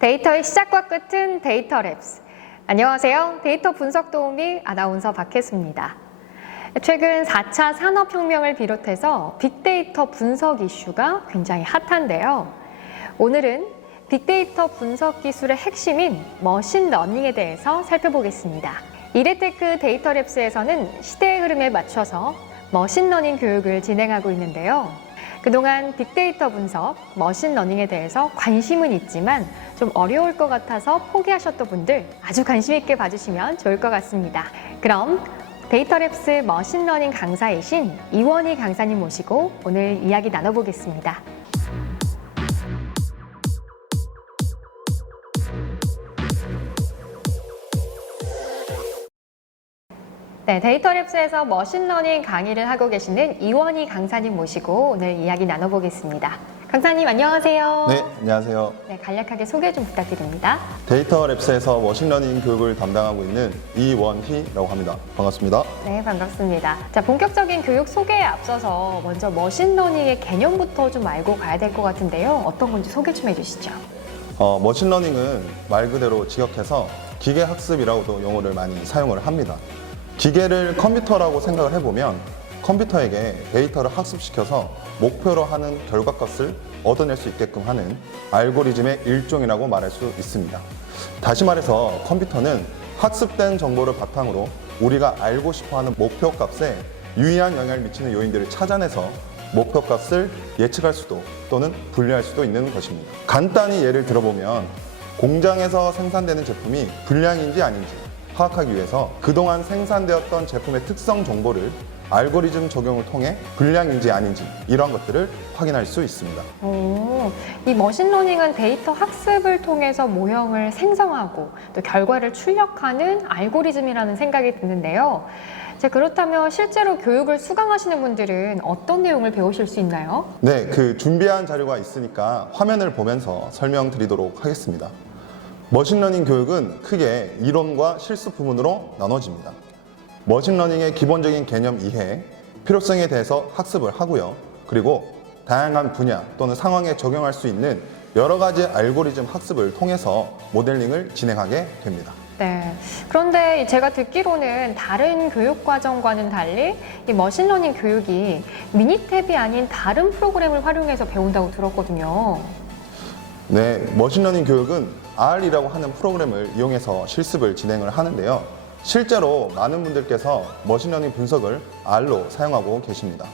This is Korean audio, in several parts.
데이터의 시작과 끝은 데이터 랩스. 안녕하세요. 데이터 분석 도우미 아나운서 박혜수입니다. 최근 4차 산업혁명을 비롯해서 빅데이터 분석 이슈가 굉장히 핫한데요. 오늘은 빅데이터 분석 기술의 핵심인 머신러닝에 대해서 살펴보겠습니다. 이레테크 데이터 랩스에서는 시대의 흐름에 맞춰서 머신러닝 교육을 진행하고 있는데요. 그동안 빅데이터 분석, 머신러닝에 대해서 관심은 있지만 좀 어려울 것 같아서 포기하셨던 분들 아주 관심 있게 봐주시면 좋을 것 같습니다. 그럼 데이터랩스 머신러닝 강사이신 이원희 강사님 모시고 오늘 이야기 나눠보겠습니다. 네, 데이터랩스에서 머신러닝 강의를 하고 계시는 이원희 강사님 모시고 오늘 이야기 나눠보겠습니다. 강사님 안녕하세요. 네, 안녕하세요. 네, 간략하게 소개 좀 부탁드립니다. 데이터랩스에서 머신러닝 교육을 담당하고 있는 이원희라고 합니다. 반갑습니다. 네, 반갑습니다. 자, 본격적인 교육 소개에 앞서서 먼저 머신러닝의 개념부터 좀 알고 가야 될 것 같은데요. 어떤 건지 소개 좀 해주시죠. 머신러닝은 말 그대로 직역해서 기계학습이라고도 용어를 많이 사용을 합니다. 기계를 컴퓨터라고 생각을 해보면 컴퓨터에게 데이터를 학습시켜서 목표로 하는 결과값을 얻어낼 수 있게끔 하는 알고리즘의 일종이라고 말할 수 있습니다. 다시 말해서 컴퓨터는 학습된 정보를 바탕으로 우리가 알고 싶어하는 목표값에 유의한 영향을 미치는 요인들을 찾아내서 목표값을 예측할 수도 또는 분류할 수도 있는 것입니다. 간단히 예를 들어보면 공장에서 생산되는 제품이 불량인지 아닌지 파악하기 위해서 그동안 생산되었던 제품의 특성 정보를 알고리즘 적용을 통해 불량인지 아닌지 이러한 것들을 확인할 수 있습니다. 이 머신러닝은 데이터 학습을 통해서 모형을 생성하고 또 결과를 출력하는 알고리즘이라는 생각이 드는데요. 자, 그렇다면 실제로 교육을 수강하시는 분들은 어떤 내용을 배우실 수 있나요? 네, 준비한 자료가 있으니까 화면을 보면서 설명드리도록 하겠습니다. 머신러닝 교육은 크게 이론과 실습 부문으로 나눠집니다. 머신러닝의 기본적인 개념 이해, 필요성에 대해서 학습을 하고요. 그리고 다양한 분야 또는 상황에 적용할 수 있는 여러 가지 알고리즘 학습을 통해서 모델링을 진행하게 됩니다. 네. 그런데 제가 듣기로는 다른 교육 과정과는 달리 이 머신러닝 교육이 미니탭이 아닌 다른 프로그램을 활용해서 배운다고 들었거든요. 네, 머신러닝 교육은 R이라고 하는 프로그램을 이용해서 실습을 진행을 하는데요. 실제로 많은 분들께서 머신러닝 분석을 R로 사용하고 계십니다.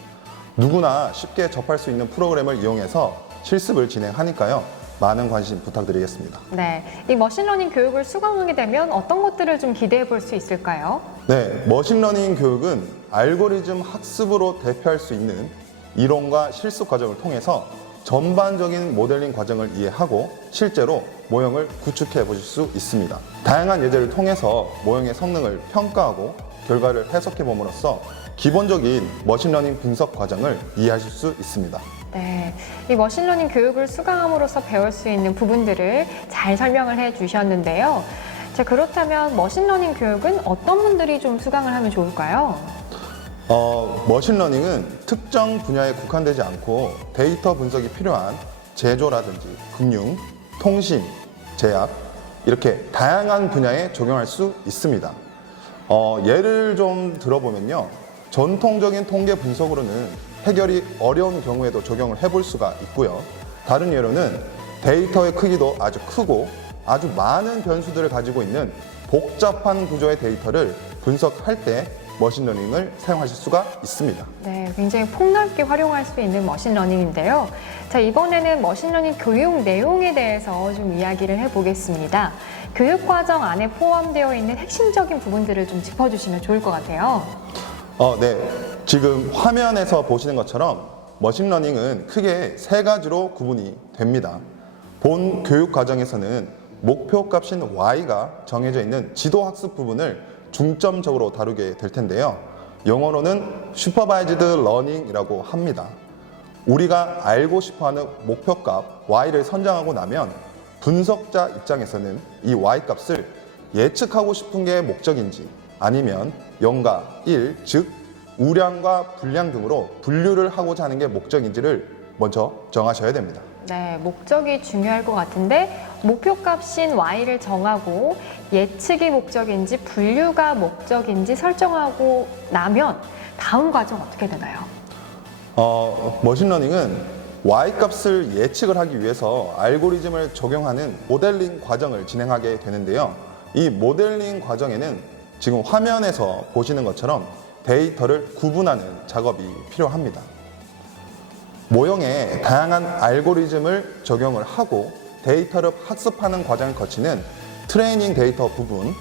누구나 쉽게 접할 수 있는 프로그램을 이용해서 실습을 진행하니까요. 많은 관심 부탁드리겠습니다. 네, 이 머신러닝 교육을 수강하게 되면 어떤 것들을 좀 기대해 볼 수 있을까요? 네, 머신러닝 교육은 알고리즘 학습으로 대표할 수 있는 이론과 실습 과정을 통해서 전반적인 모델링 과정을 이해하고 실제로 모형을 구축해 보실 수 있습니다. 다양한 예제를 통해서 모형의 성능을 평가하고 결과를 해석해 봄으로써 기본적인 머신러닝 분석 과정을 이해하실 수 있습니다. 네, 이 머신러닝 교육을 수강함으로써 배울 수 있는 부분들을 잘 설명을 해 주셨는데요. 자, 그렇다면 머신러닝 교육은 어떤 분들이 좀 수강을 하면 좋을까요? 머신러닝은 특정 분야에 국한되지 않고 데이터 분석이 필요한 제조라든지 금융, 통신, 제약 이렇게 다양한 분야에 적용할 수 있습니다. 예를 좀 들어보면요. 전통적인 통계 분석으로는 해결이 어려운 경우에도 적용을 해볼 수가 있고요. 다른 예로는 데이터의 크기도 아주 크고 아주 많은 변수들을 가지고 있는 복잡한 구조의 데이터를 분석할 때 머신러닝을 사용하실 수가 있습니다. 네, 굉장히 폭넓게 활용할 수 있는 머신러닝인데요. 자, 이번에는 머신러닝 교육 내용에 대해서 좀 이야기를 해보겠습니다. 교육과정 안에 포함되어 있는 핵심적인 부분들을 좀 짚어주시면 좋을 것 같아요. 네, 지금 화면에서 보시는 것처럼 머신러닝은 크게 세 가지로 구분이 됩니다. 본 교육과정에서는 목표값인 Y가 정해져 있는 지도학습 부분을 중점적으로 다루게 될 텐데요. 영어로는 슈퍼바이즈드 러닝이라고 합니다. 우리가 알고 싶어하는 목표값 Y를 선정하고 나면 분석자 입장에서는 이 Y값을 예측하고 싶은 게 목적인지 아니면 0과 1, 즉 우량과 불량 등으로 분류를 하고자 하는 게 목적인지를 먼저 정하셔야 됩니다. 네, 목적이 중요할 것 같은데 목표값인 y를 정하고 예측이 목적인지 분류가 목적인지 설정하고 나면 다음 과정 어떻게 되나요? 머신러닝은 y-값을 예측을 하기 위해서 알고리즘을 적용하는 모델링 과정을 진행하게 되는데요. 이 모델링 과정에는 지금 화면에서 보시는 것처럼 데이터를 구분하는 작업이 필요합니다. 모형에 다양한 알고리즘을 적용을 하고 데이터를 학습하는 과정을 거치는 트레이닝 데이터 부분,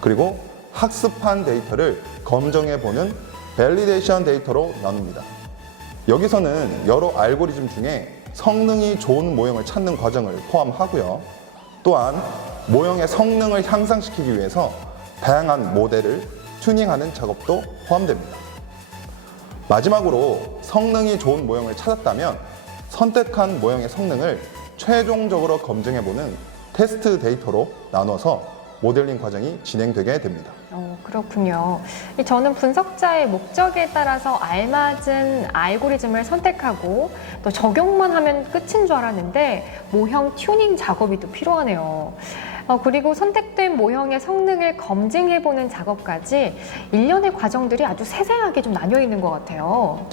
그리고 학습한 데이터를 검증해보는 밸리데이션 데이터로 나눕니다. 여기서는 여러 알고리즘 중에 성능이 좋은 모형을 찾는 과정을 포함하고요. 또한 모형의 성능을 향상시키기 위해서 다양한 모델을 튜닝하는 작업도 포함됩니다. 마지막으로 성능이 좋은 모형을 찾았다면 선택한 모형의 성능을 최종적으로 검증해보는 테스트 데이터로 나눠서 모델링 과정이 진행되게 됩니다. 그렇군요. 저는 분석자의 목적에 따라서 알맞은 알고리즘을 선택하고 또 적용만 하면 끝인 줄 알았는데 모형 튜닝 작업이 또 필요하네요. 그리고 선택된 모형의 성능을 검증해보는 작업까지 일련의 과정들이 아주 세세하게 좀 나뉘어 있는 것 같아요.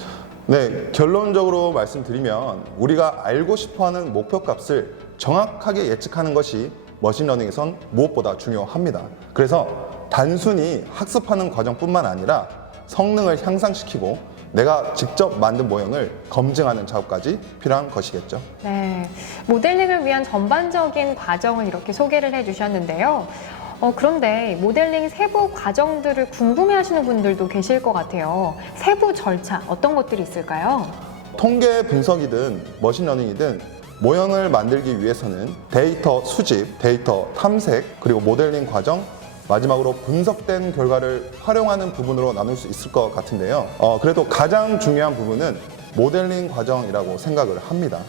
네, 결론적으로 말씀드리면 우리가 알고 싶어하는 목표값을 정확하게 예측하는 것이 머신러닝에선 무엇보다 중요합니다. 그래서 단순히 학습하는 과정뿐만 아니라 성능을 향상시키고 내가 직접 만든 모형을 검증하는 작업까지 필요한 것이겠죠. 네, 모델링을 위한 전반적인 과정을 이렇게 소개를 해주셨는데요. 그런데 모델링 세부 과정들을 궁금해하시는 분들도 계실 것 같아요. 세부 절차 어떤 것들이 있을까요? 통계 분석이든 머신러닝이든 모형을 만들기 위해서는 데이터 수집, 데이터 탐색, 그리고 모델링 과정, 마지막으로 분석된 결과를 활용하는 부분으로 나눌 수 있을 것 같은데요. 그래도 가장 중요한 부분은 모델링 과정이라고 생각을 합니다.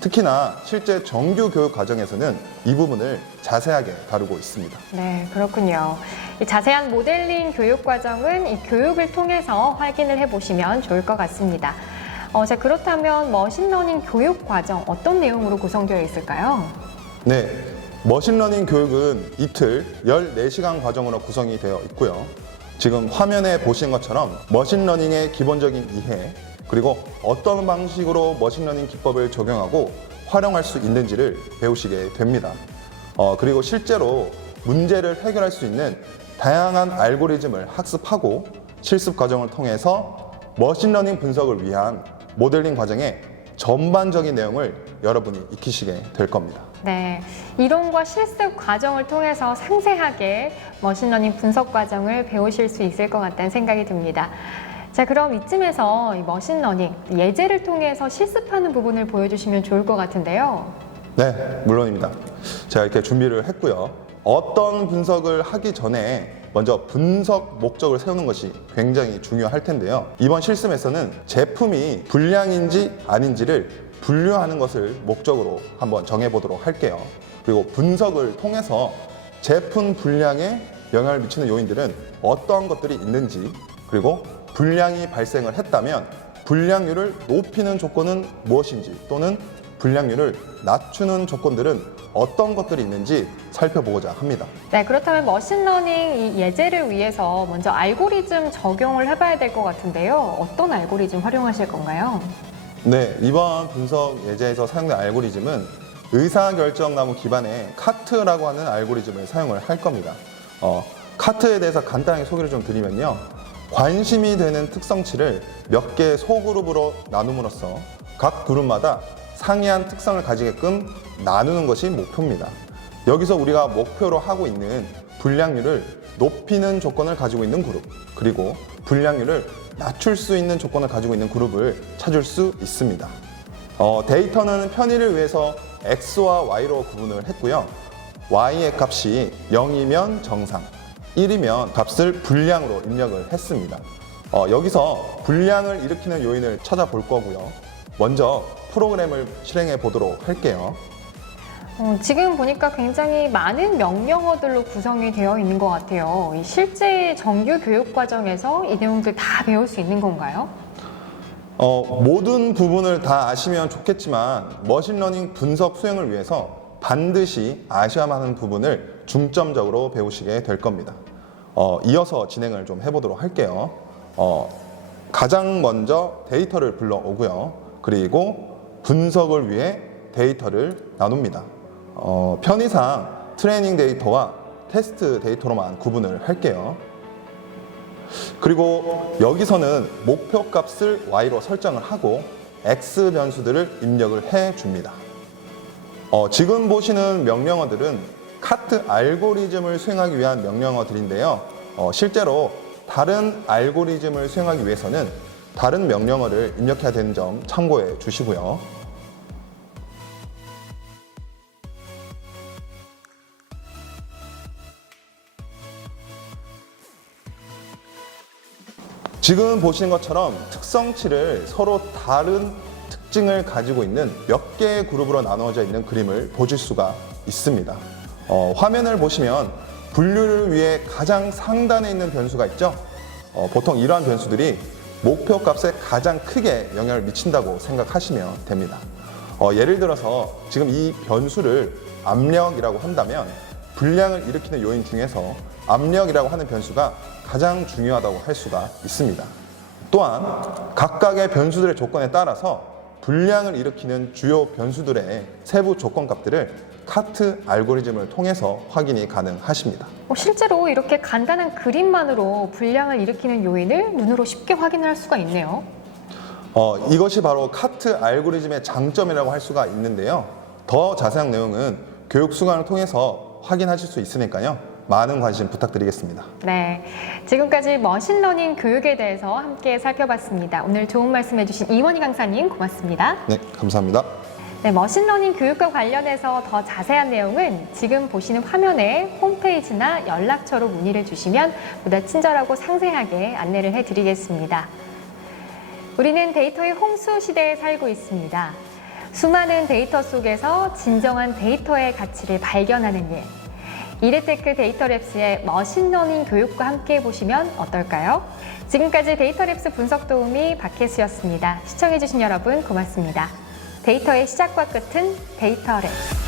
특히나 실제 정규 교육 과정에서는 이 부분을 자세하게 다루고 있습니다. 네, 그렇군요. 이 자세한 모델링 교육 과정은 이 교육을 통해서 확인을 해보시면 좋을 것 같습니다. 자, 그렇다면 머신러닝 교육 과정 어떤 내용으로 구성되어 있을까요? 네, 머신러닝 교육은 이틀 14시간 과정으로 구성이 되어 있고요. 지금 화면에 보신 것처럼 머신러닝의 기본적인 이해, 그리고 어떤 방식으로 머신러닝 기법을 적용하고 활용할 수 있는지를 배우시게 됩니다. 그리고 실제로 문제를 해결할 수 있는 다양한 알고리즘을 학습하고 실습 과정을 통해서 머신러닝 분석을 위한 모델링 과정의 전반적인 내용을 여러분이 익히시게 될 겁니다. 네, 이론과 실습 과정을 통해서 상세하게 머신러닝 분석 과정을 배우실 수 있을 것 같다는 생각이 듭니다. 자, 그럼 이쯤에서 이 머신러닝 예제를 통해서 실습하는 부분을 보여주시면 좋을 것 같은데요. 네, 물론입니다. 제가 이렇게 준비를 했고요. 어떤 분석을 하기 전에 먼저 분석 목적을 세우는 것이 굉장히 중요할 텐데요. 이번 실습에서는 제품이 불량인지 아닌지를 분류하는 것을 목적으로 한번 정해보도록 할게요. 그리고 분석을 통해서 제품 불량에 영향을 미치는 요인들은 어떠한 것들이 있는지, 그리고 불량이 발생을 했다면 불량률을 높이는 조건은 무엇인지, 또는 불량률을 낮추는 조건들은 어떤 것들이 있는지 살펴보고자 합니다. 네, 그렇다면 머신러닝 이 예제를 위해서 먼저 알고리즘 적용을 해봐야 될 것 같은데요. 어떤 알고리즘 활용하실 건가요? 네, 이번 분석 예제에서 사용된 알고리즘은 의사결정나무 기반의 카트라고 하는 알고리즘을 사용을 할 겁니다. 카트에 대해서 간단하게 소개를 좀 드리면요. 관심이 되는 특성치를 몇 개의 소그룹으로 나눔으로써 각 그룹마다 상이한 특성을 가지게끔 나누는 것이 목표입니다. 여기서 우리가 목표로 하고 있는 불량률을 높이는 조건을 가지고 있는 그룹, 그리고 불량률을 낮출 수 있는 조건을 가지고 있는 그룹을 찾을 수 있습니다. 데이터는 편의를 위해서 X와 Y로 구분을 했고요. Y의 값이 0이면 정상, 1이면 값을 불량으로 입력을 했습니다. 여기서 불량을 일으키는 요인을 찾아볼 거고요. 먼저 프로그램을 실행해 보도록 할게요. 지금 보니까 굉장히 많은 명령어들로 구성이 되어 있는 것 같아요. 이 실제 정규 교육 과정에서 이 내용들 다 배울 수 있는 건가요? 모든 부분을 다 아시면 좋겠지만 머신러닝 분석 수행을 위해서 반드시 아셔야만 하는 부분을 중점적으로 배우시게 될 겁니다. 이어서 진행을 좀 해보도록 할게요. 가장 먼저 데이터를 불러오고요. 그리고 분석을 위해 데이터를 나눕니다. 편의상 트레이닝 데이터와 테스트 데이터로만 구분을 할게요. 그리고 여기서는 목표 값을 Y로 설정을 하고 X 변수들을 입력을 해 줍니다. 지금 보시는 명령어들은 카트 알고리즘을 수행하기 위한 명령어들인데요. 실제로 다른 알고리즘을 수행하기 위해서는 다른 명령어를 입력해야 되는 점 참고해 주시고요. 지금 보시는 것처럼 특성치를 서로 다른 특징을 가지고 있는 몇 개의 그룹으로 나누어져 있는 그림을 보실 수가 있습니다. 화면을 보시면 분류를 위해 가장 상단에 있는 변수가 있죠. 보통 이러한 변수들이 목표 값에 가장 크게 영향을 미친다고 생각하시면 됩니다. 예를 들어서 지금 이 변수를 압력이라고 한다면 불량을 일으키는 요인 중에서 압력이라고 하는 변수가 가장 중요하다고 할 수가 있습니다. 또한 각각의 변수들의 조건에 따라서 불량을 일으키는 주요 변수들의 세부 조건값들을 카트 알고리즘을 통해서 확인이 가능하십니다. 실제로 이렇게 간단한 그림만으로 불량을 일으키는 요인을 눈으로 쉽게 확인을 할 수가 있네요. 이것이 바로 카트 알고리즘의 장점이라고 할 수가 있는데요. 더 자세한 내용은 교육 수강을 통해서 확인하실 수 있으니까요. 많은 관심 부탁드리겠습니다. 네, 지금까지 머신러닝 교육에 대해서 함께 살펴봤습니다. 오늘 좋은 말씀 해주신 이원희 강사님 고맙습니다. 네, 감사합니다. 네, 머신러닝 교육과 관련해서 더 자세한 내용은 지금 보시는 화면에 홈페이지나 연락처로 문의를 주시면 보다 친절하고 상세하게 안내를 해드리겠습니다. 우리는 데이터의 홍수 시대에 살고 있습니다. 수많은 데이터 속에서 진정한 데이터의 가치를 발견하는 일. 이레테크 데이터랩스의 머신러닝 교육과 함께 해보시면 어떨까요? 지금까지 데이터랩스 분석 도우미 박혜수였습니다. 시청해주신 여러분 고맙습니다. 데이터의 시작과 끝은 데이터랩스.